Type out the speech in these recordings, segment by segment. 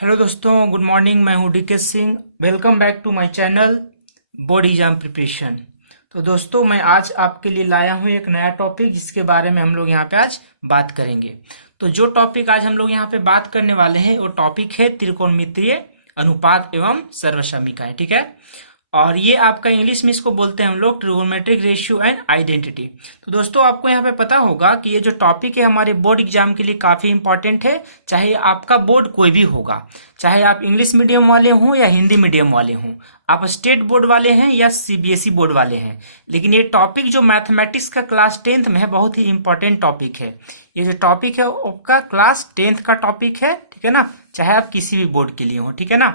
Hello दोस्तों, good morning. मैं हूं DK Singh. Welcome back to my channel board exam preparation. तो दोस्तों, मैं आज आपके लिए लाया हूं एक नया टॉपिक जिसके बारे में हम लोग यहां पे आज बात करेंगे। तो जो टॉपिक आज हम लोग यहां पे बात करने वाले हैं वो टॉपिक है त्रिकोणमितीय अनुपात एवं सर्वसमीकाएं। ठीक है, और ये आपका इंग्लिश में इसको बोलते हैं हम लोग ट्रिगोनोमेट्रिक रेशियो एंड आइडेंटिटी। तो दोस्तों, आपको यहाँ पे पता होगा कि ये जो टॉपिक है हमारे बोर्ड एग्जाम के लिए काफी इंपॉर्टेंट है। चाहे आपका बोर्ड कोई भी होगा, चाहे आप इंग्लिश मीडियम वाले हों या हिंदी मीडियम वाले हों, आप स्टेट बोर्ड वाले हैं या सीबीएसई बोर्ड वाले हैं, लेकिन ये टॉपिक जो मैथमेटिक्स का क्लास 10th में है बहुत ही इंपॉर्टेंट टॉपिक है। ये जो टॉपिक है आपका क्लास 10th का टॉपिक है, ठीक है ना, चाहे आप किसी भी बोर्ड के लिए हो, ठीक है ना।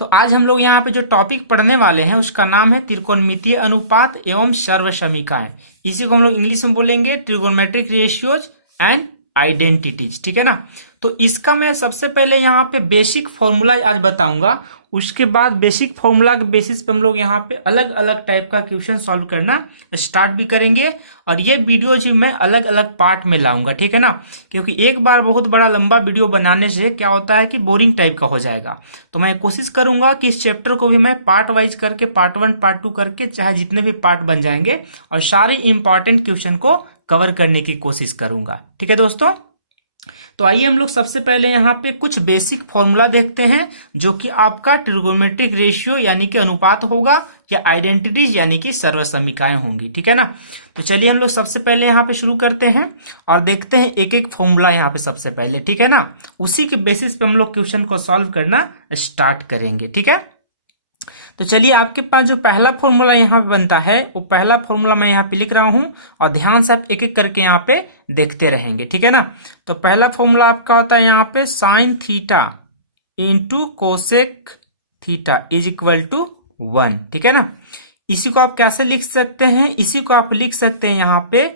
तो आज हम लोग यहाँ पे जो टॉपिक पढ़ने वाले हैं उसका नाम है त्रिकोणमितीय अनुपात एवं सर्वसमीकाएं। इसी को हम लोग इंग्लिश में बोलेंगे ट्रिगोनोमेट्रिक रेशियोज एंड आइडेंटिटीज, ठीक है ना। तो इसका मैं सबसे पहले यहाँ पे बेसिक फॉर्मूला आज बताऊंगा, उसके बाद बेसिक फॉर्मूला के बेसिस पे हम लोग यहाँ पे अलग अलग टाइप का क्वेश्चन सॉल्व करना स्टार्ट भी करेंगे। और ये वीडियो जी मैं अलग अलग पार्ट में लाऊंगा, ठीक है ना, क्योंकि एक बार बहुत बड़ा लंबा वीडियो बनाने से क्या होता है कि बोरिंग टाइप का हो जाएगा। तो मैं कोशिश करूंगा कि इस चैप्टर को भी मैं पार्ट वाइज करके पार्ट 1 पार्ट 2 करके चाहे जितने भी पार्ट बन जाएंगे और सारे इंपॉर्टेंट क्वेश्चन को कवर करने की कोशिश करूंगा, ठीक है दोस्तों। तो आइए हम लोग सबसे पहले यहाँ पे कुछ बेसिक फॉर्मूला देखते हैं जो कि आपका ट्रिगोनोमेट्रिक रेशियो यानी कि अनुपात होगा या आइडेंटिटीज यानी कि सर्वसमीकाएं होंगी, ठीक है ना। तो चलिए हम लोग सबसे पहले यहाँ पे शुरू करते हैं और देखते हैं एक एक फॉर्मूला यहाँ पे सबसे पहले, ठीक है ना। उसी के बेसिस पे हम लोग क्वेश्चन को सॉल्व करना स्टार्ट करेंगे, ठीक है। तो चलिए, आपके पास जो पहला फॉर्मूला यहाँ पे बनता है वो पहला फॉर्मूला मैं यहाँ पे लिख रहा हूँ और ध्यान से आप एक एक करके यहाँ पे देखते रहेंगे, ठीक है ना। तो पहला फॉर्मूला आपका होता है यहाँ पे sine theta into cosec theta is equal to 1, ठीक है ना। इसी को आप कैसे लिख सकते हैं, इसी को आप लिख सकते हैं यहाँ पे,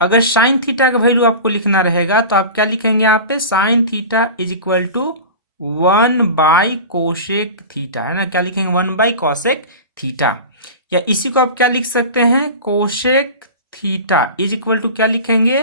अगर साइन थीटा का वैल्यू आपको लिखना रहेगा तो आप क्या लिखेंगे यहाँ पे, sine theta is equal to 1 by cosec theta, है ना। क्या लिखेंगे, 1 बाई कोसेक थीटा। या इसी को आप क्या लिख सकते हैं, cosec theta is equal to क्या लिखेंगे,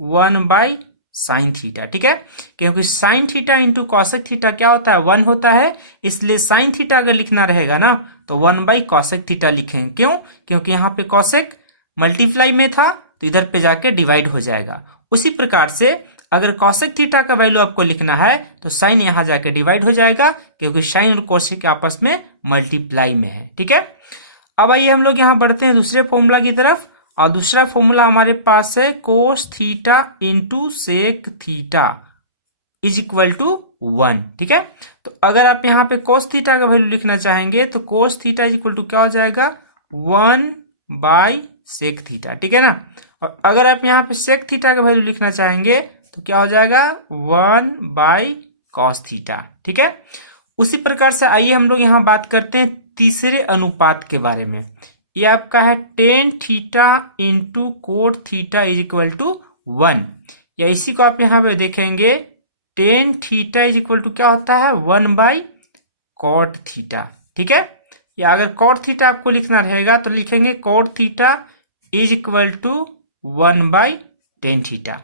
1 बाई साइन थीटा, ठीक है। क्योंकि sine theta into cosec theta क्या होता है, 1 होता है, इसलिए साइन थीटा अगर लिखना रहेगा ना तो 1 बाई कॉसेक थीटा लिखेंगे। क्यों, क्योंकि यहाँ पे कॉसेक मल्टीप्लाई में था तो इधर पे जाके डिवाइड हो जाएगा। उसी प्रकार से अगर कॉसेक थीटा का वैल्यू आपको लिखना है तो साइन यहां जाके डिवाइड हो जाएगा, क्योंकि साइन और कोसेक आपस में मल्टीप्लाई में है, ठीक है। अब आइए हम लोग यहां बढ़ते हैं दूसरे फॉर्मूला की तरफ, और दूसरा फॉर्मूला हमारे पास है cos theta into sec theta is equal to 1, ठीक है। तो अगर आप यहाँ पे कोस थीटा का वैल्यू लिखना चाहेंगे तो cos theta is equal to क्या हो जाएगा, 1 बाई सेक थीटा, ठीक है ना। और अगर आप यहाँ पे सेक थीटा का वैल्यू लिखना चाहेंगे तो क्या हो जाएगा, 1 बाई कॉस थीटा, ठीक है। उसी प्रकार से आइए हम लोग यहाँ बात करते हैं तीसरे अनुपात के बारे में। ये आपका है tan theta into cot theta is equal to 1, या इसी को आप यहाँ पे देखेंगे tan theta is equal to क्या होता है, 1 बाई कॉट थीटा, ठीक है। या अगर कॉट थीटा आपको लिखना रहेगा तो लिखेंगे cot theta is equal to 1 by tan theta.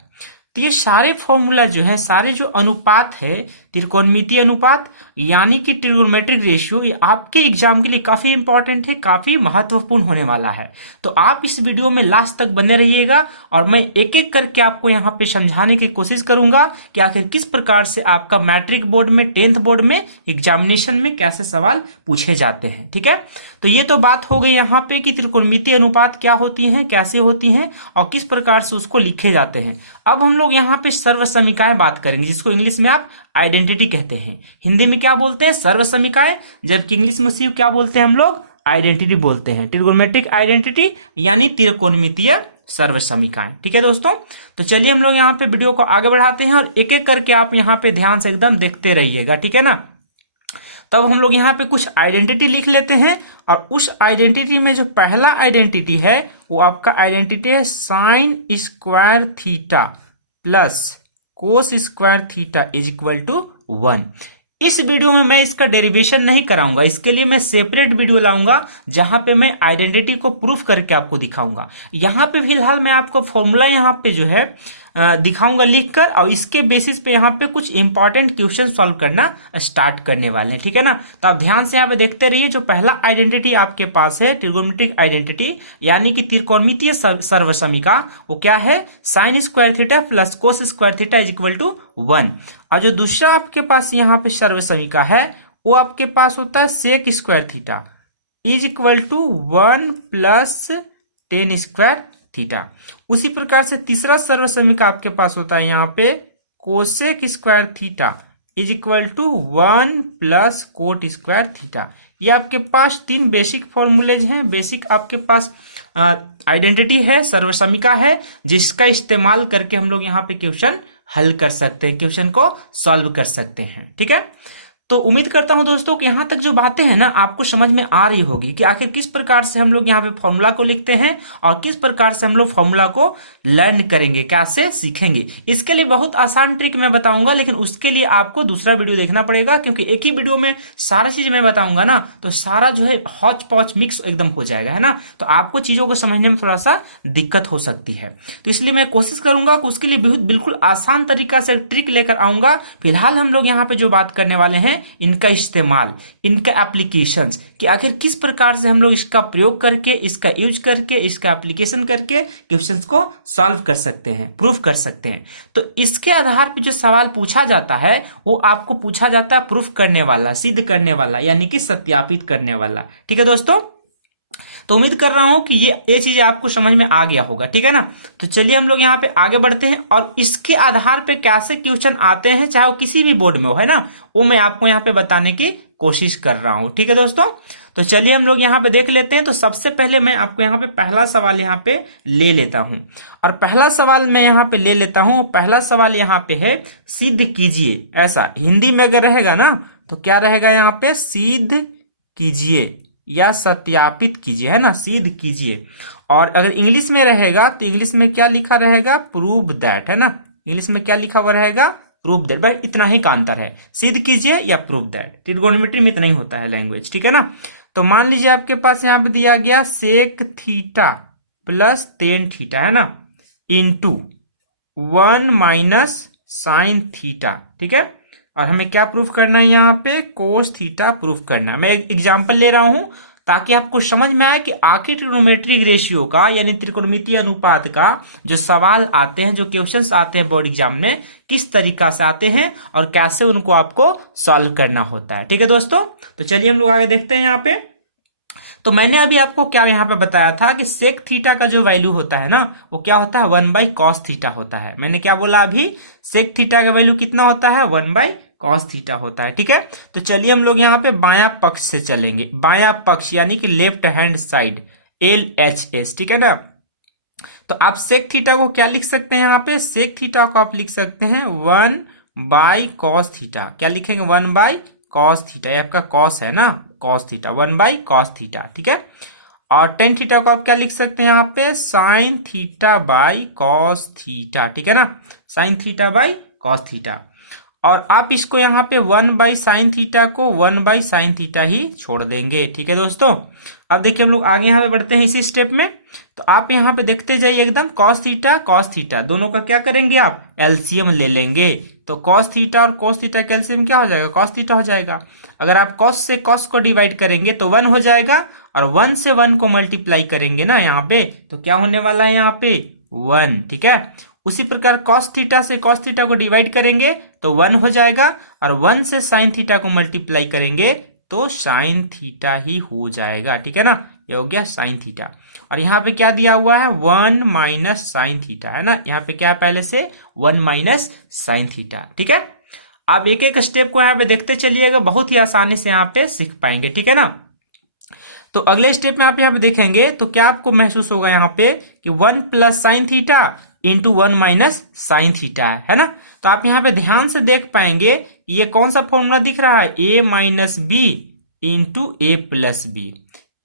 तो ये सारे फॉर्मूला जो है, सारे जो अनुपात है, त्रिकोणमितीय अनुपात यानी कि ट्रिगोनोमेट्रिक रेशियो, ये आपके एग्जाम के लिए काफी इंपॉर्टेंट है, काफी महत्वपूर्ण होने वाला है। तो आप इस वीडियो में लास्ट तक बने रहिएगा और मैं एक एक करके आपको यहाँ पे समझाने की कोशिश करूंगा कि आखिर किस प्रकार से आपका मैट्रिक बोर्ड में, 10th बोर्ड में एग्जामिनेशन में कैसे सवाल पूछे जाते हैं, ठीक है। तो ये तो बात हो गई यहाँ पे कि त्रिकोणमितीय अनुपात क्या होती है, कैसे होती है और किस प्रकार से उसको लिखे जाते हैं। अब हम लोग यहाँ पे सर्वसमीकाएं बात करेंगे, जिसको इंग्लिश में आप आइडेंटिटी कहते हैं। हिंदी में क्या बोलते हैं, सर्वसमीकाएं, जबकि इंग्लिश में उसी क्या बोलते हैं हम लोग, आइडेंटिटी बोलते हैं। ट्रिगोनोमेट्रिक आइडेंटिटी यानी त्रिकोणमितीय सर्वसमीकाएं, ठीक है दोस्तों। तो चलिए हम लोग यहाँ पे वीडियो को आगे बढ़ाते हैं और एक एक करके आप यहाँ पे ध्यान से एकदम देखते रहिएगा, ठीक है ना। तब हम लोग यहाँ पे कुछ आइडेंटिटी लिख लेते हैं, और उस आइडेंटिटी में जो पहला आइडेंटिटी है वो आपका आइडेंटिटी है sine square theta plus cos square theta is equal to 1। इस वीडियो में मैं इसका डेरिवेशन नहीं कराऊंगा, इसके लिए मैं सेपरेट वीडियो लाऊंगा जहां पे मैं आइडेंटिटी को प्रूफ करके आपको दिखाऊंगा। यहाँ पे फिलहाल मैं आपको फॉर्मूला यहाँ पे जो है दिखाऊंगा लिखकर, और इसके बेसिस पे यहाँ पे कुछ इंपॉर्टेंट क्वेश्चन सॉल्व करना स्टार्ट करने वाले हैं, ठीक है ना। तो आप ध्यान से यहाँ पे देखते रहिए। जो पहला आइडेंटिटी आपके पास है ट्रिगोनोमेट्रिक आइडेंटिटी, यानी कि त्रिकोणमितीय सर्वसमीका, वो क्या है, sine square theta plus cos square theta is equal to 1। और जो दूसरा आपके पास यहाँ पे सर्वसमीका है वो आपके पास होता है sec square theta is equal to 1 plus tan square theta. उसी प्रकार से तीसरा सर्वसमीका आपके पास होता है यहाँ पे cosec square theta is equal to 1 plus cot square theta. ये आपके पास तीन बेसिक फॉर्मूलेज हैं, बेसिक आपके पास आइडेंटिटी है, सर्वसमीका है, जिसका इस्तेमाल करके हम लोग यहाँ पे क्वेश्चन हल कर सकते हैं, क्वेश्चन को सॉल्व कर सकते हैं, ठीक है। तो उम्मीद करता हूं दोस्तों कि यहां तक जो बातें हैं ना आपको समझ में आ रही होगी कि आखिर किस प्रकार से हम लोग यहाँ पे फॉर्मूला को लिखते हैं और किस प्रकार से हम लोग फॉर्मूला को लर्न करेंगे, कैसे सीखेंगे। इसके लिए बहुत आसान ट्रिक मैं बताऊंगा, लेकिन उसके लिए आपको दूसरा वीडियो देखना पड़ेगा, क्योंकि एक ही वीडियो में सारा चीज मैं बताऊंगा ना तो सारा जो है हौच पौच मिक्स एकदम हो जाएगा, है ना। तो आपको चीजों को समझने में थोड़ा सा दिक्कत हो सकती है। तो इसलिए मैं कोशिश करूंगा कि उसके लिए बिल्कुल आसान तरीका से ट्रिक लेकर आऊंगा। फिलहाल हम लोग यहाँ पे जो बात करने वाले हैं इनका इस्तेमाल, इनका एप्लीकेशंस, कि आखिर किस प्रकार से हम लोग इसका प्रयोग करके, इसका यूज करके, इसका एप्लीकेशन करके क्वेश्चंस को सॉल्व कर सकते हैं, प्रूफ कर सकते हैं। तो इसके आधार पर जो सवाल पूछा जाता है वो आपको पूछा जाता है प्रूफ करने वाला, सिद्ध करने वाला, यानी कि सत्यापित करने वाला, ठीक है दोस्तों। तो उम्मीद कर रहा हूं कि ये चीजें आपको समझ में आ गया होगा, ठीक है ना। तो चलिए हम लोग यहाँ पे आगे बढ़ते हैं और इसके आधार पे कैसे क्वेश्चन आते हैं, चाहे वो किसी भी बोर्ड में हो, है ना, वो मैं आपको यहाँ पे बताने की कोशिश कर रहा हूं, ठीक है दोस्तों। तो चलिए हम लोग यहाँ पे देख लेते हैं। तो सबसे पहले मैं आपको यहाँ पे पहला सवाल यहाँ पे ले लेता हूं, और पहला सवाल मैं यहाँ पे ले लेता हूं। पहला सवाल यहाँ पे है सिद्ध कीजिए, ऐसा हिंदी में अगर रहेगा ना तो क्या रहेगा यहाँ पे, सिद्ध कीजिए या सत्यापित कीजिए, है ना, सिद्ध कीजिए। और अगर इंग्लिश में रहेगा तो इंग्लिश में क्या लिखा रहेगा, प्रूव दैट, है ना। इंग्लिश में क्या लिखा हुआ रहेगा, प्रूव दैट। भाई इतना ही का अंतर है, सिद्ध कीजिए या प्रूव दैट। ट्रिगोनोमेट्री में इतना ही होता है लैंग्वेज, ठीक है ना। तो मान लीजिए आपके पास यहाँ पे दिया गया sec theta plus tan theta, है ना, इंटू 1 माइनस साइन थीटा, ठीक है। और हमें क्या प्रूफ करना है, यहाँ पे कोस थीटा प्रूफ करना है। मैं एक एग्जांपल ले रहा हूं ताकि आपको समझ में आए कि आखिर ट्रिग्नोमेट्रिक रेशियो का, यानी त्रिकोणमितीय अनुपात का जो सवाल आते हैं, जो क्वेश्चंस आते हैं बोर्ड एग्जाम में, किस तरीका से आते हैं और कैसे उनको आपको सॉल्व करना होता है, ठीक है दोस्तों। तो चलिए हम लोग आगे देखते हैं यहाँ पे। तो मैंने अभी आपको क्या यहाँ पे बताया था कि सेक थीटा का जो वैल्यू होता है ना वो क्या होता है, 1/cos थीटा होता है। मैंने क्या बोला अभी, सेक थीटा का वैल्यू कितना होता है, 1/cos थीटा होता है, ठीक है। तो चलिए हम लोग यहाँ पे बायां पक्ष से चलेंगे, बायां पक्ष यानी कि लेफ्ट हैंड साइड, LHS, ठीक है ना। तो आप सेक थीटा को क्या लिख सकते हैं, यहाँ पे सेक थीटा को आप लिख सकते हैं 1/cos थीटा। क्या लिखेंगे, 1/cos थीटा, ये आपका cos है ना, cos थीटा, 1/cos थीटा, ठीक है। और टेन थीटा को आप क्या लिख सकते हैं यहाँ पे, sine theta by cos theta, ठीक है ना, sine theta by cos theta. और आप इसको यहाँ पे 1/sin थीटा को 1/sin थीटा ही छोड़ देंगे, ठीक है दोस्तों। अब देखिए हम लोग आगे यहाँ पे बढ़ते हैं इसी स्टेप में। तो आप यहाँ पे देखते जाइए एकदम, cos थीटा दोनों का क्या करेंगे, आप एलसीएम ले लेंगे। तो cos थीटा और cos थीटा का एलसीएम क्या हो जाएगा, cos थीटा हो जाएगा। अगर आप cos से cos को डिवाइड करेंगे तो 1 हो जाएगा, और 1 से 1 को मल्टीप्लाई करेंगे ना यहाँ पे तो क्या होने वाला है यहाँ पे, 1, ठीक है। उसी प्रकार cos थीटा से cos थीटा को डिवाइड करेंगे तो 1 हो जाएगा, और 1 से sin थीटा को मल्टीप्लाई करेंगे तो sin थीटा ही हो जाएगा, ठीक है ना। ये हो गया sin थीटा। और यहाँ पे क्या दिया हुआ है, 1 माइनस sin थीटा, है ना। यहाँ पे क्या पहले से 1 माइनस sin थीटा, ठीक है। आप एक एक स्टेप को यहाँ पे देखते चलिएगा, बहुत ही आसानी से यहाँ पे सीख पाएंगे, ठीक है ना। तो अगले स्टेप में आप यहाँ पे देखेंगे तो क्या आपको महसूस होगा यहाँ पे कि 1 plus sign theta into 1 minus sine theta है ना। तो आप यहाँ पे ध्यान से देख पाएंगे ये कौन सा फॉर्मूला दिख रहा है, a minus b into a plus b,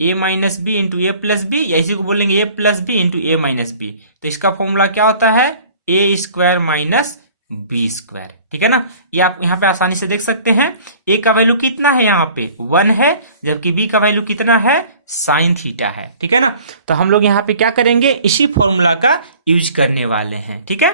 a minus b into a plus b, या इसी को बोलेंगे a plus b into a minus b. तो इसका फॉर्मूला क्या होता है, a square minus b square, ठीक है ना। ये आप यहाँ पे आसानी से देख सकते हैं। a का वैल्यू कितना है यहाँ पे 1 है, जबकि b का वैल्यू कितना है, साइन थीटा है, ठीक है ना। तो हम लोग यहाँ पे क्या करेंगे, इसी फॉर्मूला का यूज करने वाले हैं, ठीक है।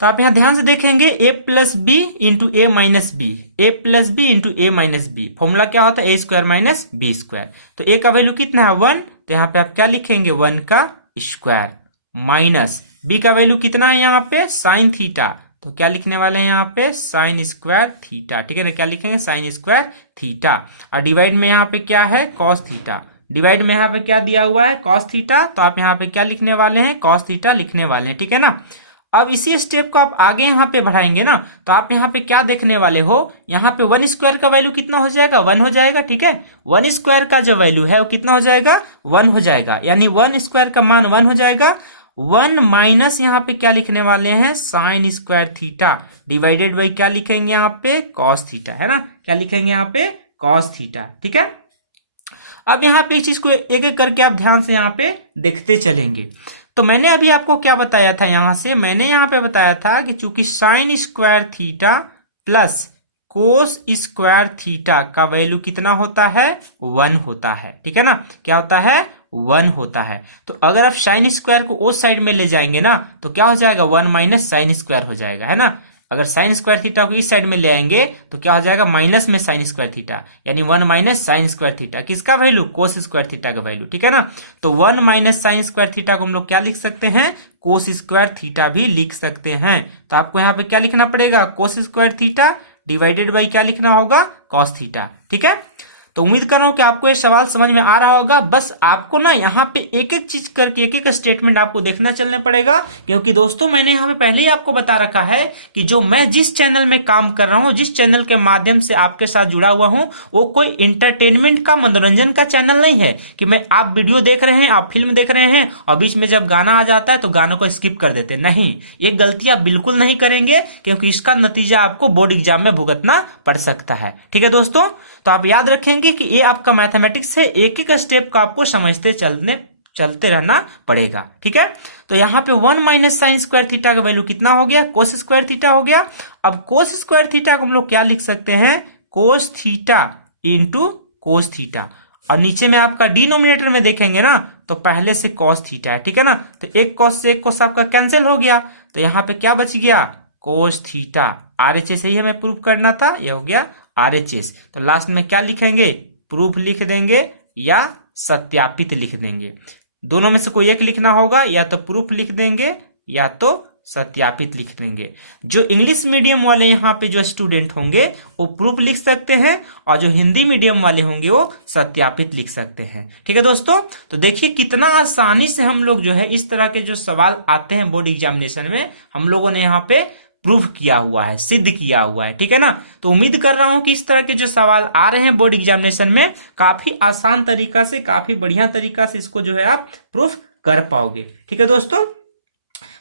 तो आप यहाँ ध्यान से देखेंगे a plus b into a minus b, a plus b into a minus b, formula क्या होता है a square minus b square. तो ए का वैल्यू कितना है 1, तो यहाँ पे आप क्या लिखेंगे 1 का स्क्वायर, माइनस बी का वैल्यू कितना है यहाँ पे साइन थीटा, तो क्या लिखने वाले हैं यहाँ पे साइन स्क्वायर थीटा, ठीक है ना, क्या लिखेंगे साइन स्क्वायर थीटा, और डिवाइड में यहाँ पे क्या है कॉस थीटा, डिवाइड में यहाँ पे क्या दिया हुआ है कॉस थीटा, तो आप यहाँ पे क्या लिखने वाले हैं कॉस थीटा लिखने वाले हैं, ठीक है ना। अब इसी स्टेप को आप आगे यहाँ पे बढ़ाएंगे ना, तो आप यहाँ पे क्या देखने वाले हो, यहाँ पे 1 स्क्वायर का वैल्यू कितना हो जाएगा 1 हो जाएगा, ठीक है। 1 स्क्वायर का जो वैल्यू है वो कितना हो जाएगा 1 हो जाएगा, यानी 1 स्क्वायर का मान 1 हो जाएगा। 1 माइनस यहाँ पे क्या लिखने वाले हैं sign square theta, divided by क्या लिखेंगे यहाँ पे कॉस थीटा, है ना, क्या लिखेंगे यहाँ पे कॉस थीटा, ठीक है। अब यहाँ पे इस चीज को एक एक करके आप ध्यान से यहाँ पे देखते चलेंगे। तो मैंने अभी आपको क्या बताया था, यहां से मैंने यहाँ पे बताया था कि चूंकि sign square theta plus cos square theta का वैल्यू कितना होता है 1 होता है, ठीक है ना, क्या होता है 1 होता है। तो अगर आप साइन स्क्वायर को उस साइड में ले जाएंगे ना, तो क्या हो जाएगा 1 माइनस साइन स्क्वायर हो जाएगा, है ना। अगर साइन स्क्वायर थीटा को इस साइड में ले आएंगे तो क्या हो जाएगा माइनस में साइन स्क्वायर थीटा, यानी 1 माइनस साइन स्क्वायर थीटा, किसका वैल्यू कोस स्क्वायर थीटा का वैल्यू, ठीक है ना। तो 1 माइनस साइन स्क्वायर थीटा को हम लोग क्या लिख सकते हैं कोस स्क्वायर थीटा भी लिख सकते हैं। तो आपको यहाँ पे क्या लिखना पड़ेगा कोस स्क्वायर थीटा डिवाइडेड बाई क्या लिखना होगा कॉस थीटा, ठीक है। तो उम्मीद कर रहा हूं कि आपको ये सवाल समझ में आ रहा होगा। बस आपको ना यहाँ पे एक एक चीज करके एक एक स्टेटमेंट आपको देखना चलने पड़ेगा, क्योंकि दोस्तों मैंने यहाँ पे पहले ही आपको बता रखा है कि जो मैं जिस चैनल में काम कर रहा हूँ, जिस चैनल के माध्यम से आपके साथ जुड़ा हुआ हूँ, वो कोई इंटरटेनमेंट का मनोरंजन का चैनल नहीं है कि मैं आप वीडियो देख रहे हैं, आप फिल्म देख रहे हैं और बीच में जब गाना आ जाता है तो गानों को स्किप कर देते, नहीं, ये गलती आप बिल्कुल नहीं करेंगे, क्योंकि इसका नतीजा आपको बोर्ड एग्जाम में भुगतना पड़ सकता है, ठीक है दोस्तों। तो आप याद रखेंगे कि ये आपका मैथमेटिक्स है, एक एक स्टेप का आपको समझते चलते रहना पड़ेगा, ठीक है। तो यहाँ पे 1 माइनस साइन स्क्वायर थीटा का वैल्यू कितना हो गया कोस स्क्वायर थीटा हो गया। अब कोस स्क्वायर थीटा को हम लोग क्या लिख सकते हैं कोस थीटा इंटू कोस थीटा, और नीचे में आपका डिनोमिनेटर में देखेंगे ना तो पहले से कॉस थीटा है, ठीक है ना। तो एक कॉस से एक कॉस आपका कैंसिल हो गया, तो यहाँ पे क्या बच गया कोस थीटा, RHS ही हमें प्रूफ करना था, ये हो गया RHS। तो लास्ट में क्या लिखेंगे प्रूफ लिख देंगे या सत्यापित लिख देंगे, दोनों में से कोई एक लिखना होगा, या तो प्रूफ लिख देंगे या तो सत्यापित लिख देंगे। जो इंग्लिश मीडियम वाले यहाँ पे जो स्टूडेंट होंगे वो प्रूफ लिख सकते हैं, और जो हिंदी मीडियम वाले होंगे वो सत्यापित लिख सकते हैं, ठीक है दोस्तों। तो देखिए कितना आसानी से हम लोग जो है इस तरह के जो सवाल आते हैं बोर्ड एग्जामिनेशन में, हम लोगों ने यहाँ पे प्रूफ किया हुआ है, सिद्ध किया हुआ है, ठीक है ना। तो उम्मीद कर रहा हूं कि इस तरह के जो सवाल आ रहे हैं बोर्ड एग्जामिनेशन में काफी आसान तरीका से, काफी बढ़िया तरीका से इसको जो है आप प्रूफ कर पाओगे, ठीक है दोस्तों।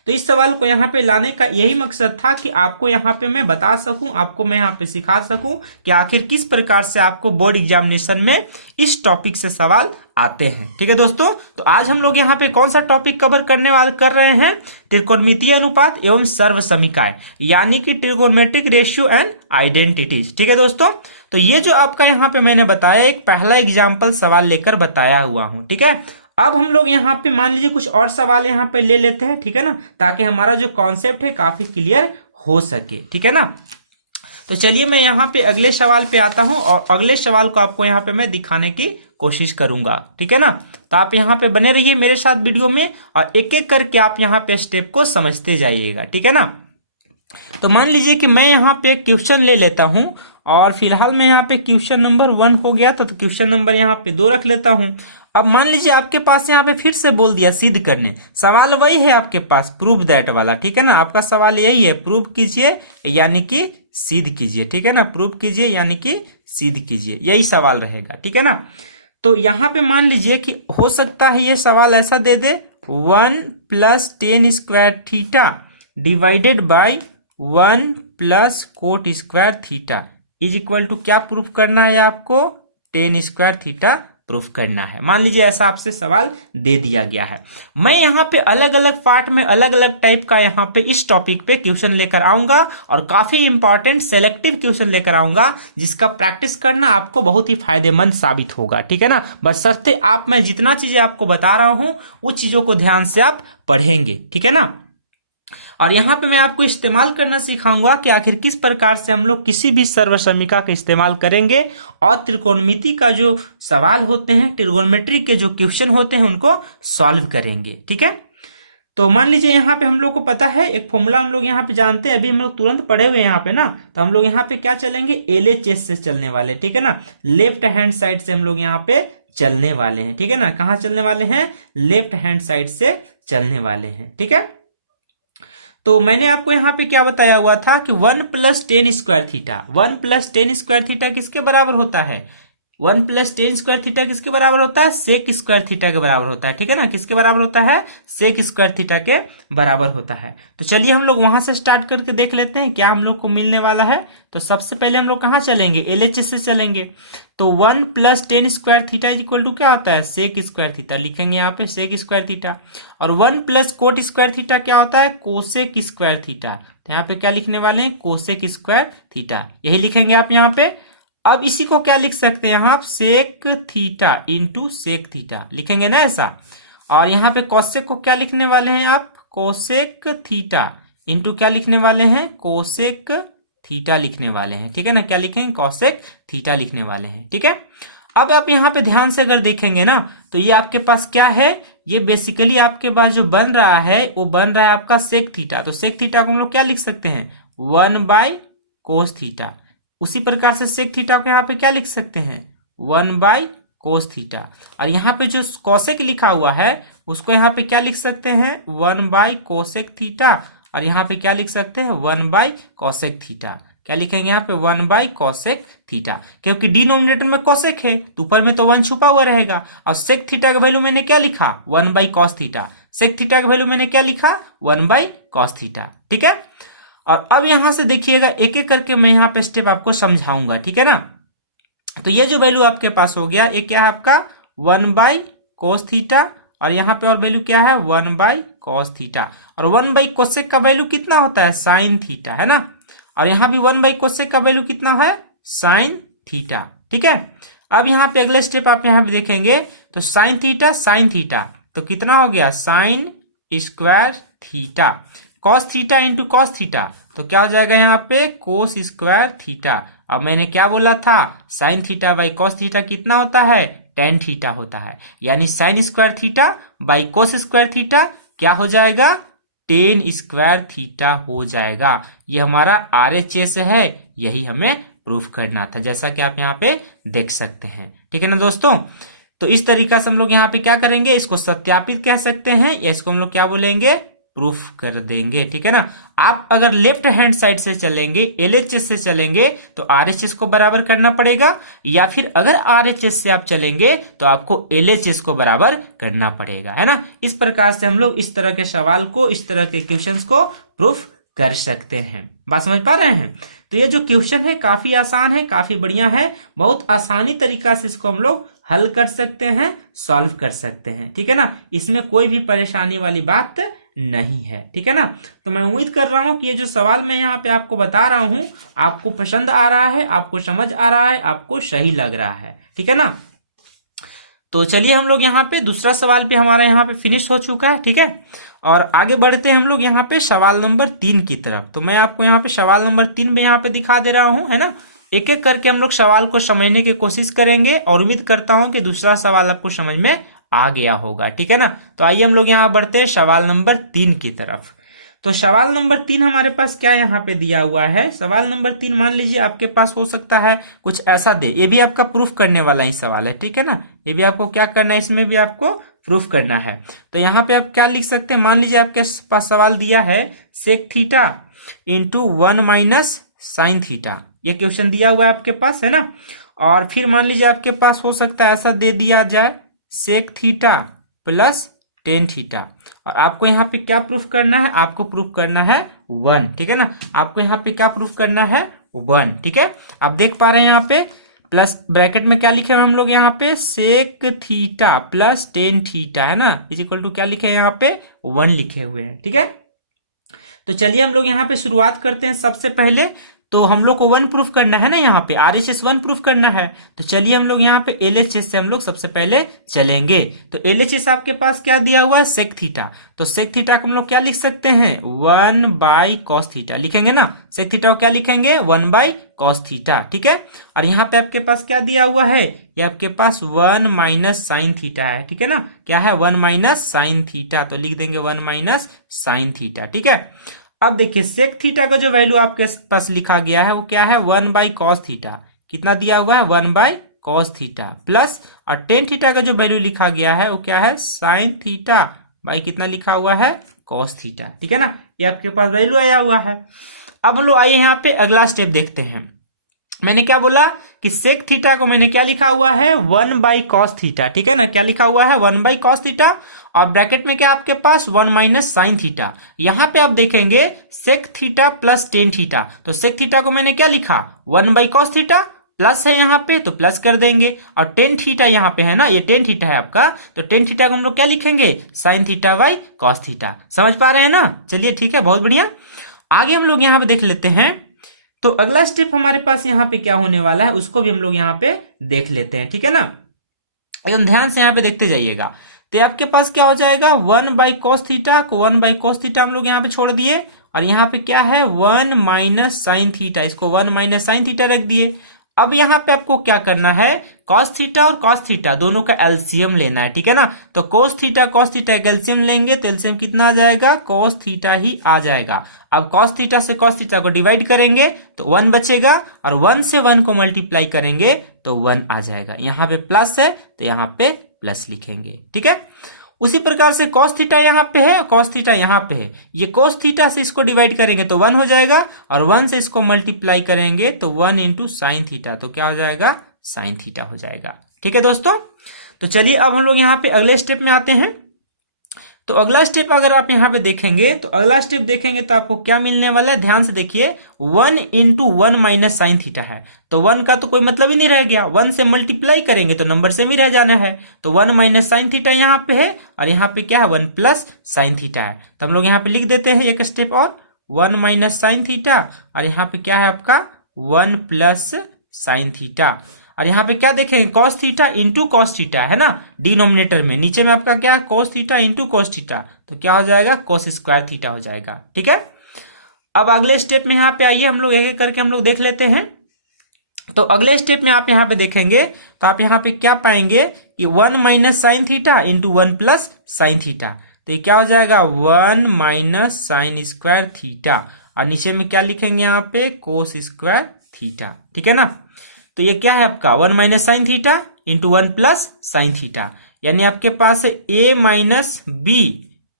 तो इस सवाल को यहाँ पे लाने का यही मकसद था कि आपको यहाँ पे मैं बता सकूं, आपको मैं यहाँ पे सिखा सकूं कि आखिर किस प्रकार से आपको बोर्ड एग्जामिनेशन में इस टॉपिक से सवाल आते हैं, ठीक है दोस्तों। तो आज हम लोग यहाँ पे कौन सा टॉपिक कवर कर रहे हैं त्रिकोणमितीय अनुपात एवं सर्व समीकाएं, यानी कि ट्रिगोनोमेट्रिक रेशियो एंड आइडेंटिटीज, ठीक है दोस्तों। तो ये जो आपका यहाँ पे मैंने बताया एक पहला एग्जाम्पल सवाल लेकर बताया हुआ हूँ, ठीक है। अब हम लोग यहाँ पे मान लीजिए कुछ और सवाल यहाँ पे ले लेते हैं, ठीक है ना, ताकि हमारा जो कॉन्सेप्ट है काफी क्लियर हो सके, ठीक है ना। तो चलिए मैं यहाँ पे अगले सवाल पे आता हूँ, और अगले सवाल को आपको यहाँ पे मैं दिखाने की कोशिश करूंगा, ठीक है ना। तो आप यहाँ पे बने रहिए मेरे साथ वीडियो में, और एक एक करके आप यहाँ पे स्टेप को समझते जाइएगा, ठीक है ना। तो मान लीजिए कि मैं यहाँ पे क्वेश्चन ले लेता हूँ, और फिलहाल मैं यहाँ पे क्वेश्चन नंबर 1 हो गया तो क्वेश्चन नंबर यहाँ पे 2 रख लेता हूँ। अब मान लीजिए आपके पास यहाँ पे फिर से बोल दिया सिद्ध करने, सवाल वही है आपके पास प्रूव दैट वाला, ठीक है ना। आपका सवाल यही है प्रूव कीजिए यानी कि सिद्ध कीजिए, ठीक है ना, प्रूव कीजिए यानी कि सिद्ध कीजिए, यही सवाल रहेगा, ठीक है ना। तो यहाँ पे मान लीजिए कि हो सकता है ये सवाल ऐसा दे दे 1 plus tan square theta divided by 1 plus cot square theta is equal to क्या प्रूफ करना है आपको टेन स्क्वायर थीटा प्रूफ करना है। मान लीजिए ऐसा आपसे सवाल दे दिया गया है। मैं यहाँ पे अलग अलग पार्ट में अलग अलग टाइप का यहाँ पे इस टॉपिक पे क्वेश्चन लेकर आऊंगा, और काफी इंपॉर्टेंट सेलेक्टिव क्वेश्चन लेकर आऊंगा, जिसका प्रैक्टिस करना आपको बहुत ही फायदेमंद साबित होगा, ठीक है ना। बशर्ते आप मैं जितना चीजें आपको बता रहा हूं उस चीजों को ध्यान से आप पढ़ेंगे, ठीक है ना। और यहाँ पे मैं आपको इस्तेमाल करना सिखाऊंगा कि आखिर किस प्रकार से हम लोग किसी भी सर्वसमीका का इस्तेमाल करेंगे और त्रिकोणमिति का जो सवाल होते हैं, ट्रिगोनोमेट्री के जो क्वेश्चन होते हैं, उनको सॉल्व करेंगे। ठीक है, तो मान लीजिए यहाँ पे हम लोग को पता है एक फॉर्मूला हम लोग यहाँ पे जानते हैं, अभी हम लोग तुरंत पढ़े हुए यहाँ पे ना, तो हम लोग यहाँ पे क्या चलेंगे, LHS से चलने वाले। ठीक है ना, लेफ्ट हैंड साइड से हम लोग यहाँ पे चलने वाले हैं। ठीक है ना, कहाँ चलने वाले हैं, लेफ्ट हैंड साइड से चलने वाले हैं। ठीक है, तो मैंने आपको यहाँ पे क्या बताया हुआ था कि 1 + tan square theta, 1 + tan square theta किसके बराबर होता है, 1 + tan स्क्वायर थीटा किसके बराबर होता है, सेक स्क्वायर थीटा के बराबर होता है। ठीक है ना, किसके बराबर होता है, सेक स्क्वायर थीटा के बराबर होता है। तो चलिए हम लोग वहां से स्टार्ट करके देख लेते हैं क्या हम लोग को मिलने वाला है। तो सबसे पहले हम लोग कहाँ चलेंगे, LHS से चलेंगे। तो 1 + tan square theta equal to क्या होता है, सेक स्क्वायर थीटा, लिखेंगे यहाँ पे सेक स्क्वायर थीटा। और 1 + कोट स्क्वायर थीटा क्या होता है, कोसेक स्क्वायर थीटा। तो यहाँ पे क्या लिखने वाले हैं, कोसेक स्क्वायर थीटा, यही लिखेंगे आप यहाँ पे। अब इसी को क्या लिख सकते हैं यहाँ, sec theta into sec theta लिखेंगे ना ऐसा। और यहाँ पे कोसेक को क्या लिखने वाले हैं आप, कोसेक थीटा इंटू क्या लिखने वाले हैं, कोसेक थीटा लिखने वाले हैं। ठीक है ना, क्या लिखेंगे, कोसेक थीटा लिखने वाले हैं। ठीक है, अब आप यहाँ पे ध्यान से अगर देखेंगे ना, तो ये आपके पास क्या है, ये बेसिकली आपके पास जो बन रहा है वो बन रहा है आपका सेक थीटा। तो सेक थीटा को हम लोग क्या लिख सकते हैं, 1/cos थीटा। उसी प्रकार से सेक थीटा को यहाँ पे क्या लिख सकते हैं, 1/cos थीटा। और यहाँ पे जो कोसेक लिखा हुआ है उसको यहाँ पे क्या लिख सकते हैं, 1/कोसेक थीटा। और यहाँ पे क्या लिख सकते हैं, 1/कोसेक थीटा। क्या लिखेंगे यहाँ पे, 1/कोसेक थीटा, क्योंकि डिनोमिनेटर में कोसेक है तो ऊपर में तो 1 छुपा हुआ रहेगा। और सेक थीटा का वैल्यू मैंने क्या लिखा, 1/cos थीटा। सेक थीटा का वैल्यू मैंने क्या लिखा, 1/cos थीटा। ठीक है, और अब यहां से देखिएगा एक एक करके मैं यहाँ पे स्टेप आपको समझाऊंगा। ठीक है ना, तो ये जो वैल्यू आपके पास हो गया, ये क्या है आपका, 1/cos थीटा। और यहाँ पे और वैल्यू क्या है, 1/cos थीटा। और 1/कोसेक का वैल्यू कितना होता है, साइन थीटा, है ना। और यहाँ भी 1/कोसेक का वैल्यू कितना है, साइन थीटा। ठीक है, अब यहाँ पे अगले स्टेप आप यहाँ पे देखेंगे तो साइन थीटा तो कितना हो गया, sign square theta. Cos theta into cos theta तो क्या हो जाएगा यहाँ पे, कोस स्क्वायर थीटा। अब मैंने क्या बोला था, sine theta by cos theta कितना होता है, टेन थीटा होता है। यानी sign square theta by cos square theta क्या हो जाएगा, टेन स्क्वायर थीटा हो जाएगा। ये हमारा RHS है, यही हमें प्रूफ करना था, जैसा कि आप यहाँ पे देख सकते हैं। ठीक है ना दोस्तों, तो इस तरीका से हम लोग यहाँ पे क्या करेंगे, इसको सत्यापित कह सकते हैं या इसको हम लोग क्या बोलेंगे, प्रूफ कर देंगे। ठीक है ना, आप अगर लेफ्ट हैंड साइड से चलेंगे, LHS से चलेंगे तो RHS को बराबर करना पड़ेगा, या फिर अगर RHS से आप चलेंगे तो आपको LHS को बराबर करना पड़ेगा, है ना। इस प्रकार से हम लोग इस तरह के सवाल को, इस तरह के क्वेश्चंस को प्रूफ कर सकते हैं। बात समझ पा रहे हैं। तो ये जो क्वेश्चन है काफी आसान है, काफी बढ़िया है, बहुत आसानी तरीका से इसको हम लोग हल कर सकते हैं, सॉल्व कर सकते हैं। ठीक है ना, इसमें कोई भी परेशानी वाली बात नहीं है। ठीक है ना, तो मैं उम्मीद कर रहा हूं कि ये जो सवाल मैं यहाँ पे आपको बता रहा हूं आपको पसंद आ रहा है, आपको समझ आ रहा है, आपको सही लग रहा है। ठीक है ना, तो चलिए हम लोग यहाँ पे दूसरा सवाल पे हमारा यहाँ पे फिनिश हो चुका है। ठीक है, और आगे बढ़ते हैं हम लोग यहाँ पे सवाल नंबर 3 की तरफ। तो मैं आपको यहाँ पे सवाल नंबर 3 में यहाँ पे दिखा दे रहा हूँ, है ना। एक एक करके हम लोग सवाल को समझने की कोशिश करेंगे और उम्मीद करता हूँ कि दूसरा सवाल आपको समझ में आ गया होगा। ठीक है ना, तो आइए हम लोग यहाँ बढ़ते हैं सवाल नंबर 3 की तरफ। तो सवाल नंबर 3 हमारे पास क्या यहाँ पे दिया हुआ है, सवाल नंबर 3 मान लीजिए आपके पास हो सकता है कुछ ऐसा दे, ये भी आपका प्रूफ करने वाला ही सवाल है। ठीक है ना, ये भी आपको क्या करना है, इसमें भी आपको प्रूफ करना है। तो यहाँ पे आप क्या लिख सकते हैं, मान लीजिए आपके पास सवाल दिया है sec theta into 1 - sine theta, ये क्वेश्चन दिया हुआ है आपके पास, है ना। और फिर मान लीजिए आपके पास हो सकता है ऐसा दे दिया जाए sec theta plus tan theta, और आपको यहाँ पे क्या प्रूफ करना है, आपको प्रूफ करना है 1। ठीक है ना, आपको यहाँ पे क्या प्रूफ करना है, 1। ठीक है, आप देख पा रहे हैं यहाँ पे प्लस ब्रैकेट में क्या लिखे हैं हम लोग यहाँ पे, sec theta plus tan theta, है ना, इज इक्वल टू क्या लिखे हैं यहाँ पे, 1 लिखे हुए हैं। ठीक है, तो चलिए हम लोग यहाँ पे शुरुआत करते हैं। सबसे पहले तो हम लोग को 1 प्रूफ करना है ना, यहाँ पे RHS 1 प्रूफ करना है। तो चलिए हम लोग यहाँ पे LHS से हम लोग सबसे पहले चलेंगे। तो LHS आपके पास क्या दिया हुआ है, सेक थीटा। तो सेक थीटा को हम लोग क्या लिख सकते हैं, 1/cos थीटा लिखेंगे ना। सेक थीटा को क्या लिखेंगे, 1/cos थीटा, ठीक है। और यहाँ पे आपके पास क्या दिया हुआ है, ये आपके पास 1 - sin थीटा है, ठीक है ना। क्या है, 1 - sin थीटा, तो लिख देंगे 1 - sin थीटा, ठीक है। अब देखिए सेक थीटा का जो वैल्यू आपके पास लिखा गया है वो क्या है, 1/cos थीटा। कितना दिया हुआ है, 1/cos थीटा प्लस, और टेन थीटा का जो वैल्यू लिखा गया है वो क्या है, साइन थीटा बाई कितना लिखा हुआ है, cos थीटा, ठीक है ना। ये आपके पास वैल्यू आया हुआ है। अब हम लोग आइए यहाँ पे अगला स्टेप देखते हैं। मैंने क्या बोला कि सेक थीटा को मैंने क्या लिखा हुआ है, 1/cos थीटा, ठीक है ना। क्या लिखा हुआ है, 1/cos थीटा, और ब्रैकेट में क्या आपके पास 1 - sin थीटा। यहां पे आप देखेंगे sec theta plus tan theta, तो सेक थीटा को मैंने क्या लिखा, 1/cos थीटा, प्लस है यहाँ पे तो प्लस कर देंगे, और टेन थीटा यहाँ पे है ना, ये टेन थीटा है आपका, तो टेन थीटा को हम लोग क्या लिखेंगे, sin theta by cos theta. समझ पा रहे हैं ना, चलिए ठीक है, बहुत बढ़िया। आगे हम लोग यहाँ पे देख लेते हैं। तो अगला स्टेप हमारे पास यहाँ पे क्या होने वाला है उसको भी हम लोग यहाँ पे देख लेते हैं, ठीक है ना। एकदम ध्यान से यहाँ पे देखते जाइएगा। तो आपके पास क्या हो जाएगा, 1/cos थीटा को 1/cos थीटा हम लोग यहाँ पे छोड़ दिए, और यहाँ पे क्या है, 1 - sin थीटा, इसको 1 - sin थीटा रख दिए। अब यहाँ पे आपको क्या करना है, cos थीटा और cos थीटा दोनों का एलसीएम लेना है, ठीक है ना। तो cos थीटा का एलसीएम लेंगे तो एलसीएम कितना आ जाएगा, cos थीटा ही आ जाएगा। अब cos थीटा से cos थीटा को डिवाइड करेंगे तो 1 बचेगा, और 1 से 1 को मल्टीप्लाई करेंगे तो 1 आ जाएगा। यहाँ पे प्लस है तो यहाँ पे प्लस लिखेंगे, ठीक है। उसी प्रकार से cos थीटा यहाँ पे है, cos थीटा यहाँ पे है, ये cos थीटा से इसको डिवाइड करेंगे तो 1 हो जाएगा, और 1 से इसको मल्टीप्लाई करेंगे तो 1 × sin थीटा, तो क्या हो जाएगा, sin थीटा हो जाएगा, ठीक है दोस्तों। तो चलिए अब हम लोग यहाँ पे अगले स्टेप में आते हैं। तो अगला स्टेप अगर आप यहाँ पे देखेंगे, तो अगला स्टेप देखेंगे तो आपको क्या मिलने वाला है, ध्यान से देखिए, 1 × 1 - sin थीटा है, तो 1 का तो कोई मतलब ही नहीं रह गया, 1 से मल्टीप्लाई करेंगे तो नंबर सेम ही रह जाना है। तो 1 - sin थीटा यहाँ पे है, और यहाँ पे क्या है, 1 + sin थीटा है। तो हम लोग यहाँ पे लिख देते हैं एक स्टेप और, 1 - sin थीटा, और यहाँ पे क्या है आपका 1 + sin थीटा। और यहाँ पे क्या देखेंगे, cos theta into cos theta है ना, डिनोमिनेटर में, नीचे में आपका क्या है, cos theta into cos theta, तो क्या हो जाएगा, cos स्क्वायर थीटा हो जाएगा, ठीक है। अब अगले स्टेप में यहाँ पे आइए, हम लोग एक एक करके हम लोग देख लेते हैं। तो अगले स्टेप में आप यहाँ पे देखेंगे तो आप यहाँ पे क्या पाएंगे कि 1 - sin theta into 1 + sin theta, तो ये क्या हो जाएगा, 1 - sin स्क्वायर थीटा, और नीचे में क्या लिखेंगे यहाँ पे, cos स्क्वायर थीटा, ठीक है ना। तो ये क्या है आपका 1 - sin theta into 1 + sin theta, यानी आपके पास है a - b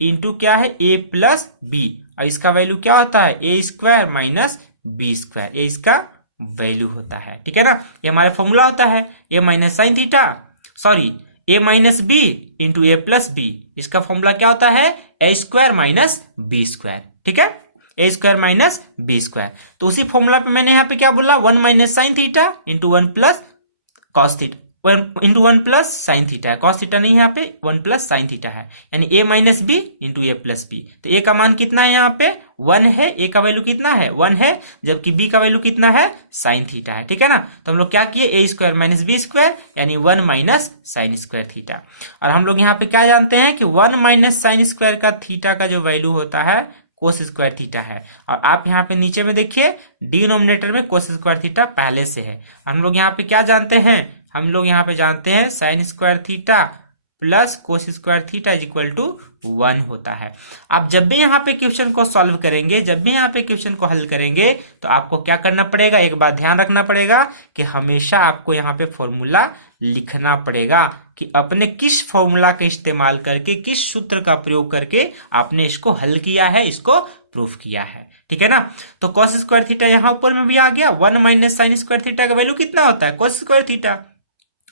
इंटू क्या है, a + b, और इसका वैल्यू क्या होता है, a² - b², ये इसका वैल्यू होता है, ठीक है ना। ये हमारा फॉर्मूला होता है, a - sin theta, sorry a - b into a + b, इसका फॉर्मूला क्या होता है, a² - b², ठीक है, a² - b²। तो उसी फॉर्मूला पे मैंने यहाँ पे क्या बोला, 1 - sin theta into 1 + cos theta, into 1 + sin theta है, cos थीटा नहीं है यहाँ पे, 1 + sin थीटा है, यानी a - b into a + b। तो a का मान कितना है यहाँ पे, 1 है, a का वैल्यू कितना है, 1 है, जबकि b का वैल्यू कितना है, sin थीटा है, ठीक है ना। तो हम लोग क्या किए, a² - b², यानी 1 - sin स्क्वायर थीटा। और हम लोग यहाँ पे क्या जानते हैं कि 1 - sin स्क्वायर का थीटा का जो वैल्यू होता है, cos स्क्वायर थीटा है। और आप यहाँ पे नीचे में देखिए डिनोमिनेटर में cos स्क्वायर थीटा पहले से है। हम लोग यहाँ पे क्या जानते हैं, हम लोग यहाँ पे जानते हैं sin square theta plus cos square theta = 1 होता है। आप जब भी यहाँ पे क्वेश्चन को सॉल्व करेंगे, जब भी यहाँ पे क्वेश्चन को हल करेंगे, तो आपको क्या करना पड़ेगा, एक बात ध्यान रखना पड़ेगा कि हमेशा आपको यहाँ पे फॉर्मूला लिखना पड़ेगा कि अपने किस फॉर्मूला का इस्तेमाल करके, किस सूत्र का प्रयोग करके आपने इसको हल किया है, इसको प्रूफ किया है, ठीक है ना। तो cos स्क्वायर थीटा यहाँ ऊपर में भी आ गया, 1 - sin स्क्वायर थीटा का वैल्यू कितना होता है, cos स्क्वायर थीटा,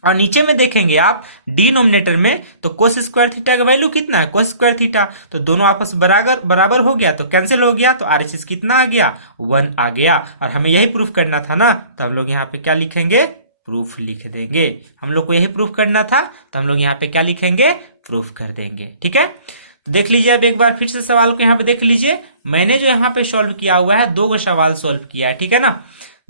और नीचे में देखेंगे आप डिनोमिनेटर में, तो cos स्क्वायर थीटा का वैल्यू कितना है, cos स्क्वायर थीटा, तो दोनों आपस बराबर हो गया, तो कैंसिल हो गया, तो RHS कितना आ गया, 1 आ गया। और हमें यही प्रूफ करना था ना, तो हम लोग यहाँ पे क्या लिखेंगे, प्रूफ लिख देंगे। हम लोग को यही प्रूफ करना था, तो हम लोग यहाँ पे क्या लिखेंगे, प्रूफ कर देंगे, ठीक है। देख लीजिए अब एक बार फिर से सवाल को यहाँ पे देख लीजिए। मैंने जो यहाँ पे सॉल्व किया हुआ है 2 सवाल सॉल्व किया है, ठीक है ना।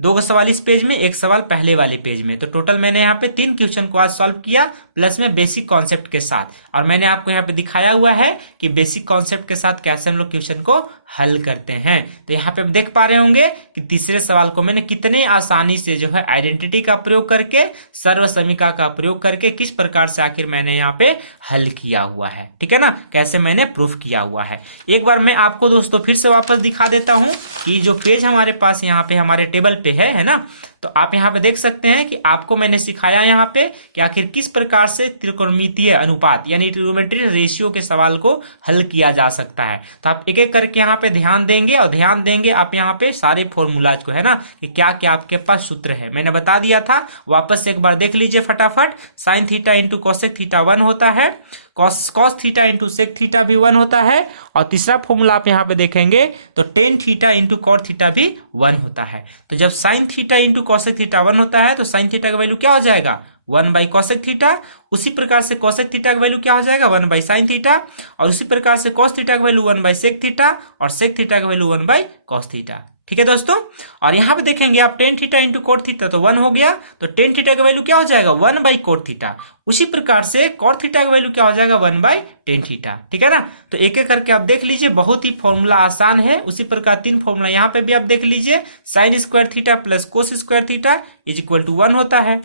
2 सवाल इस पेज में, 1 सवाल पहले वाले पेज में। तो टोटल मैंने यहाँ पे 3 क्वेश्चन को आज सॉल्व किया, प्लस में बेसिक कॉन्सेप्ट के साथ। और मैंने आपको यहाँ पे दिखाया हुआ है कि बेसिक कॉन्सेप्ट के साथ कैसे हम लोग क्वेश्चन को हल करते हैं। तो यहाँ पे आप देख पा रहे होंगे कि तीसरे सवाल को मैंने कितने आसानी से जो है आइडेंटिटी का प्रयोग करके, सर्वसमीका का प्रयोग करके किस प्रकार से आखिर मैंने यहाँ पे हल किया हुआ है, ठीक है ना, कैसे मैंने प्रूफ किया हुआ है। एक बार मैं आपको दोस्तों फिर से वापस दिखा देता हूँ कि जो पेज हमारे पास यहाँ पे हमारे टेबल पे है ना। तो आप यहाँ पे देख सकते हैं कि आपको मैंने सिखाया यहाँ पे कि आखिर किस प्रकार से त्रिकोणमितीय अनुपात यानी ट्रिगोनोमेट्री रेशियो के सवाल को हल किया जा सकता है। तो आप एक एक करके यहाँ पे ध्यान देंगे और ध्यान देंगे आप यहाँ पे सारे फॉर्मूलाज को, है ना, कि क्या क्या आपके पास सूत्र है। मैंने बता दिया था, वापस एक बार देख लीजिए फटाफट। Sine theta into cosec theta 1 होता है, cos theta into sec theta भी 1 होता है, और तीसरा फॉर्मूला आप यहाँ पे देखेंगे तो tan theta into cot theta भी 1 होता है। तो जब sine theta into cosec theta 1 होता है तो साइन थीटा का वैल्यू क्या हो जाएगा, 1 बाई कोसेक थीटा। उसी प्रकार से कोसेक थीटा का वैल्यू क्या हो जाएगा, 1 बाई साइन थीटा। और उसी प्रकार से कॉस थीटा का वैल्यू 1 बाई सेक थीटा, और सेक थीटा का वैल्यू 1 बाई कॉस थीटा। ठीक है दोस्तों। और यहाँ पे देखेंगे आप ten theta into cot theta तो 1 हो गया, तो टेन थीटा का वैल्यू क्या हो जाएगा, 1 बाई कोट थीटा। उसी प्रकार से कॉट थीटा का वैल्यू क्या हो जाएगा, 1 बाई टेन थीटा। ठीक है ना। तो एक एक करके आप देख लीजिए, बहुत ही फॉर्मूला आसान है। उसी प्रकार 3 फॉर्मूला यहाँ पे भी आप देख लीजिए। Sine square theta plus cos square theta is equal to 1 होता है।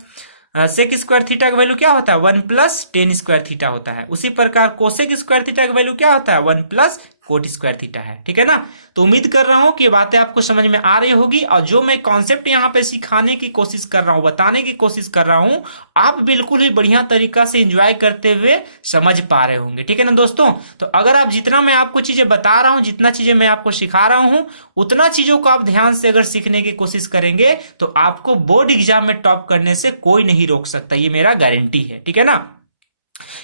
सेक स्क्वायर थीटा का वैल्यू क्या होता है, 1 प्लस टेन स्क्वायर थीटा होता है। उसी प्रकार कोसेक स्क्वायर थीटा का वैल्यू क्या होता है, 1 प्लस कोट स्क्वायर थीटा है। ठीक है ना। तो उम्मीद कर रहा हूं कि ये बातें आपको समझ में आ रही होगी, और जो मैं कॉन्सेप्ट यहाँ पे सिखाने की कोशिश कर रहा हूं, बताने की कोशिश कर रहा हूं, आप बिल्कुल ही बढ़िया तरीका से एंजॉय करते हुए समझ पा रहे होंगे। ठीक है ना दोस्तों। तो अगर आप जितना मैं आपको चीजें बता रहा हूं, जितना चीजें मैं आपको सिखा रहा हूं, उतना चीजों को आप ध्यान से अगर सीखने की कोशिश करेंगे तो आपको बोर्ड एग्जाम में टॉप करने से कोई नहीं रोक सकता, ये मेरा गारंटी है। ठीक है ना।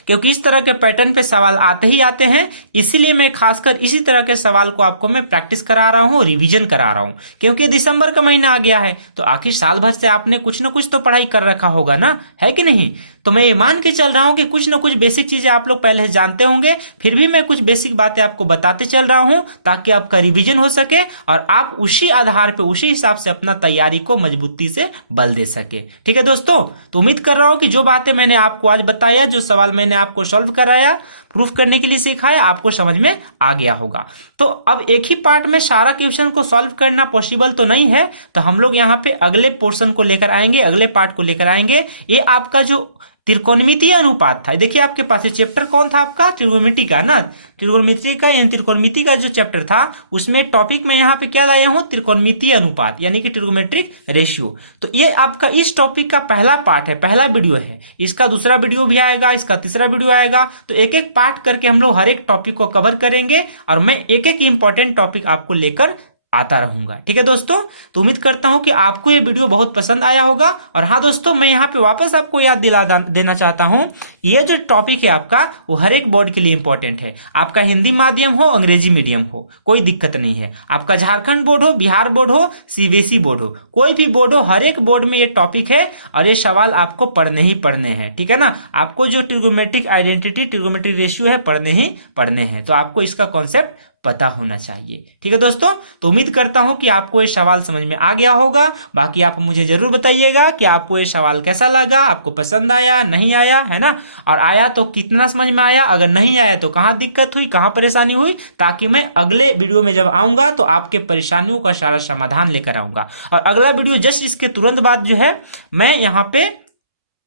क्योंकि इस तरह के पैटर्न पे सवाल आते ही आते हैं, इसीलिए मैं खासकर इसी तरह के सवाल को आपको मैं प्रैक्टिस करा रहा हूँ, रिवीजन करा रहा हूँ। क्योंकि दिसंबर का महीना आ गया है, तो आखिर साल भर से आपने कुछ ना कुछ तो पढ़ाई कर रखा होगा ना, है कि नहीं। तो मैं ये मान के चल रहा हूँ कि कुछ ना कुछ बेसिक चीजें आप लोग पहले जानते होंगे, फिर भी मैं कुछ बेसिक बातें आपको बताते चल रहा हूँ ताकि आपका रिवीजन हो सके और आप उसी आधार पे, उसी हिसाब से अपना तैयारी को मजबूती से बल दे सके। ठीक है दोस्तों। तो उम्मीद कर रहा हूँ कि जो बातें मैंने आपको आज बताया, जो सवाल मैंने आपको सॉल्व कराया, प्रूफ करने के लिए सिखाया, आपको समझ में आ गया होगा। तो अब एक ही पार्ट में सारा क्वेश्चन को सॉल्व करना पॉसिबल तो नहीं है, तो हम लोग यहाँ पे अगले पोर्शन को लेकर आएंगे, अगले पार्ट को लेकर आएंगे। ये आपका जो त्रिकोणमितीय अनुपात था, देखिए आपके पास ये चैप्टर कौन था आपका, त्रिकोणमिति का ना, त्रिकोणमिति का यानी त्रिकोणमिति का जो चैप्टर था उसमें टॉपिक में यहाँ पे क्या लाया हूँ, त्रिकोणमितीय अनुपात यानी कि ट्रिगोनोमेट्रिक रेशियो। तो ये आपका इस टॉपिक का पहला पार्ट है, पहला वीडियो है। इसका दूसरा वीडियो भी आएगा, इसका तीसरा वीडियो आएगा। तो एक एक पार्ट करके हम लोग हर एक टॉपिक को कवर करेंगे और मैं एक एक इंपॉर्टेंट टॉपिक आपको लेकर आता रहूंगा। ठीक है दोस्तों। तो उम्मीद करता हूं कि आपको ये वीडियो बहुत पसंद आया होगा। और हाँ दोस्तों, मैं यहाँ पे वापस आपको याद दिला देना चाहता हूं, ये जो टॉपिक है आपका वो हर एक बोर्ड के लिए इंपॉर्टेंट है। आपका हिंदी माध्यम हो, अंग्रेजी मीडियम हो, कोई दिक्कत नहीं है। आपका झारखंड बोर्ड हो, बिहार बोर्ड हो, सीबीएसई बोर्ड हो, कोई भी बोर्ड हो, हर एक बोर्ड में ये टॉपिक है और ये सवाल आपको पढ़ने ही पढ़ने हैं। ठीक है ना। आपको जो ट्रिगोनोमेट्रिक आइडेंटिटी, ट्रिगोनोमेट्रिक रेशियो है, पढ़ने ही पढ़ने हैं। तो आपको इसका कॉन्सेप्ट पता होना चाहिए। ठीक है दोस्तों। तो उम्मीद करता हूं कि आपको ये सवाल समझ में आ गया होगा। बाकी आप मुझे जरूर बताइएगा कि आपको ये सवाल कैसा लगा, आपको पसंद आया, नहीं आया, है ना। और आया तो कितना समझ में आया, अगर नहीं आया तो कहां दिक्कत हुई, कहां परेशानी हुई, ताकि मैं अगले वीडियो में जब आऊंगा तो आपके परेशानियों का सारा समाधान लेकर आऊंगा। और अगला वीडियो जस्ट इसके तुरंत बाद जो है मैं यहाँ पे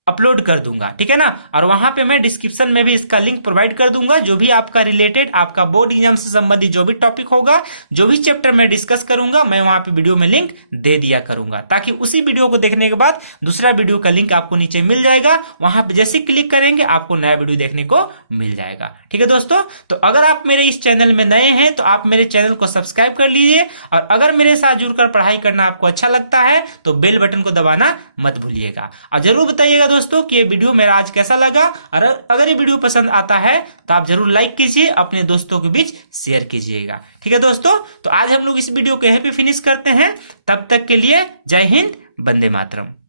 अपलोड कर दूंगा। ठीक है ना। और वहां पे मैं डिस्क्रिप्शन में भी इसका लिंक प्रोवाइड कर दूंगा। जो भी आपका रिलेटेड, आपका बोर्ड एग्जाम से संबंधित जो भी टॉपिक होगा, जो भी चैप्टर मैं डिस्कस करूंगा, मैं वहां पे वीडियो में लिंक दे दिया करूंगा, ताकि उसी वीडियो को देखने के बाद दूसरा वीडियो का लिंक आपको नीचे मिल जाएगा। वहां पे जैसे क्लिक करेंगे आपको नया वीडियो देखने को मिल जाएगा। ठीक है दोस्तों। तो अगर आप मेरे इस चैनल में नए हैं तो आप मेरे चैनल को सब्सक्राइब कर लीजिए, और अगर मेरे साथ जुड़कर पढ़ाई करना आपको अच्छा लगता है तो बेल बटन को दबाना मत भूलिएगा। और जरूर बताइएगा दोस्तों कि ये वीडियो मेरा आज कैसा लगा। और अगर ये वीडियो पसंद आता है तो आप जरूर लाइक कीजिए, अपने दोस्तों के बीच शेयर कीजिएगा। ठीक है दोस्तों। तो आज हम लोग इस वीडियो को यहीं पे फिनिश करते हैं। तब तक के लिए जय हिंद, वंदे मातरम।